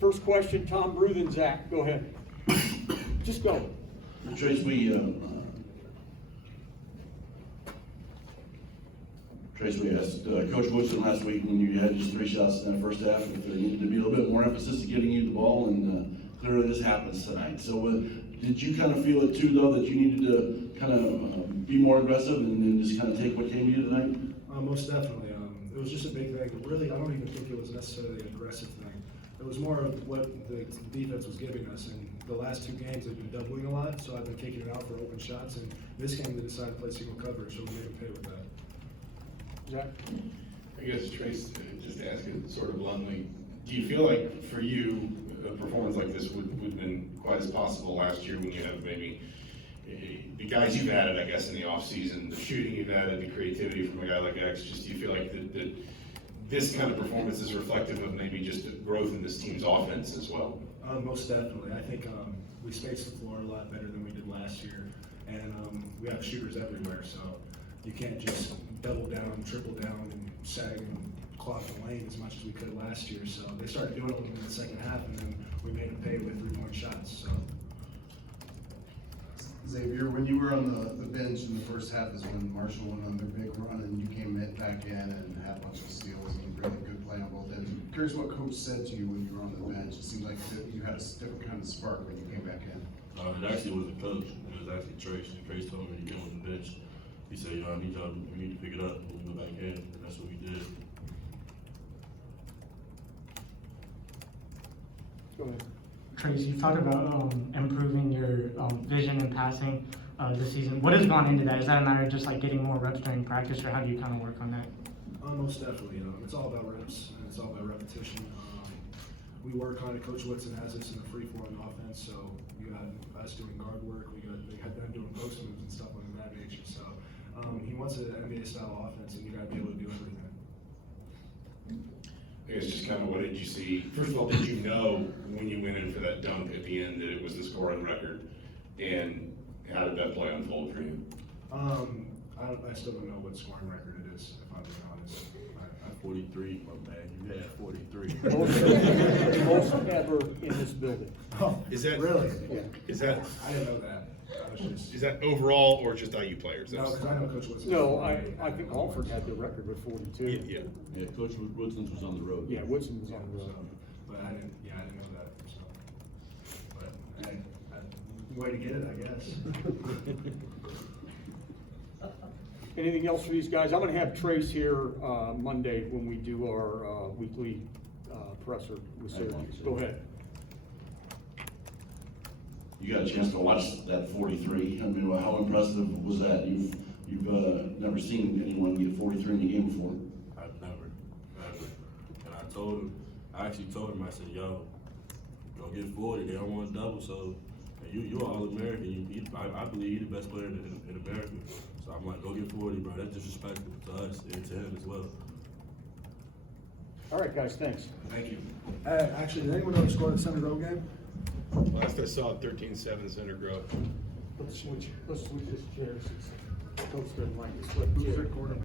First question, Tom Brew, then Zach. Go ahead. Just go. Trayce, we asked Coach Woodson last week when you had just 3 shots in that first half if there needed to be a little bit more emphasis to getting you the ball, and clearly this happens tonight. So did you kind of feel it too, though, that you needed to kind of be more aggressive and just kind of take what came to you tonight? Most definitely. It was just a big thing. Really, I don't even think it was necessarily an aggressive thing. It was more of what the defense was giving us. And the last 2 games, they've been doubling a lot, so I've been kicking it out for open shots. And this game, they decided to play single coverage, so we made them pay with that. Zach? I guess, Trayce, just to ask it sort of bluntly, do you feel like for you, a performance like this would have been quite as possible last year when you have maybe the guys you've added, I guess, in the offseason, the shooting you've added, the creativity from a guy like X, just do you feel like that this kind of performance is reflective of maybe just the growth in this team's offense as well? Most definitely. I think we spaced the floor a lot better than we did last year. And we have shooters everywhere, so you can't just double down, triple down, and sag and clog the lane as much as we could last year. So they started doing it in the second half, and then we made them pay with 3-point shots. So. Xavier, when you were on the bench in the first half is when Marshall went on their big run and you came back in and had a bunch of steals and really good play on both ends. I'm curious what coach said to you when you were on the bench. It seemed like you had a different kind of spark when you came back in. It actually wasn't coach. It was actually Trayce. Trayce told me when he came on the bench. He said, I need y'all, we need to pick it up when we go back in, and that's what we did. Go ahead. Trayce, you talked about improving your vision and passing this season. What has gone into that? Is that a matter of just like getting more reps during practice, or how do you kind of work on that? Most definitely. It's all about reps and it's all about repetition. We work on it. Coach Woodson has us in a free-flowing offense, so we got us doing guard work. We got them doing post moves and stuff like that nature. So he wants an NBA style offense, and you got to be able to do everything. I guess just kind of what did you see? First of all, did you know when you went in for that dunk at the end that it was the scoring record? And how did that play unfold for you? I still don't know what scoring record it is, if I'm being honest. 43, my man. You had 43. Most ever in this building. Oh, Is that really? Yeah. Is that I didn't know that. I was just, is that overall or just IU players? no, because I know Coach Woodson. No, I think Alford had the record with 42. Yeah. Yeah, Coach Woodson was on the road. Yeah, Woodson was on the So, road. but I didn't know that. So, but way to get it, I guess. Anything else for these guys? I'm going to have Trayce here Monday when we do our weekly presser with Syracuse. Go ahead. You got a chance to watch that 43. I mean, how impressive was that? You've never seen anyone get 43 in a game before. I've never. And I actually told him, I said, yo, go get 40. They don't want double, so you're All-American. I believe you're the best player in America. So I'm like, go get 40, bro. That's disrespectful to us and to him as well. All right, guys, thanks. Thank you. Actually, did anyone know who scored the Center Grove game? Last I saw, 13-7 Center Grove. Let's switch this chair since Coach doesn't like to split Who's chair. their quarterback?